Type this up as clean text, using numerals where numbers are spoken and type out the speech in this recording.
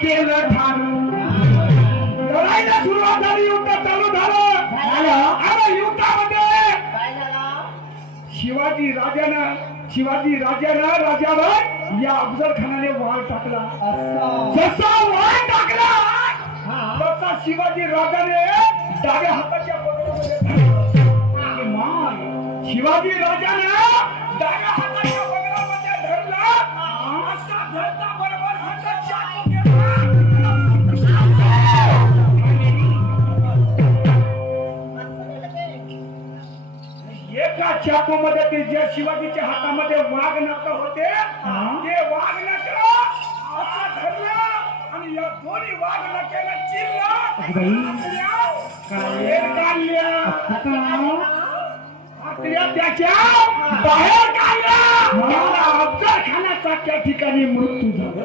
केलं ठाणं लढाईला सुरुवात झाली, युद्ध चालू झालं. अरे युद्धामध्ये शिवाजी राजानं राजावर या अफजल खानाने वार टाकला. जसा वार टाकला तसा शिवाजी राजाने डाव्या हाताच्या पगडामध्ये मार. शिवाजी राजाने डाव्या हाताच्या पगडामध्ये धरला. असा धरता बरोबर हातात चाकू घेतला. एका चाकूमध्ये ते जे शिवाजीच्या हातामध्ये वाघ नख होते ते वाघ नख असा धरला आणि या दोन्ही वाघ नखाला चिरला. काढल्या त्याच्या बाहेर काढल्या. अफजल खानाचा त्या ठिकाणी मृत्यू झाला.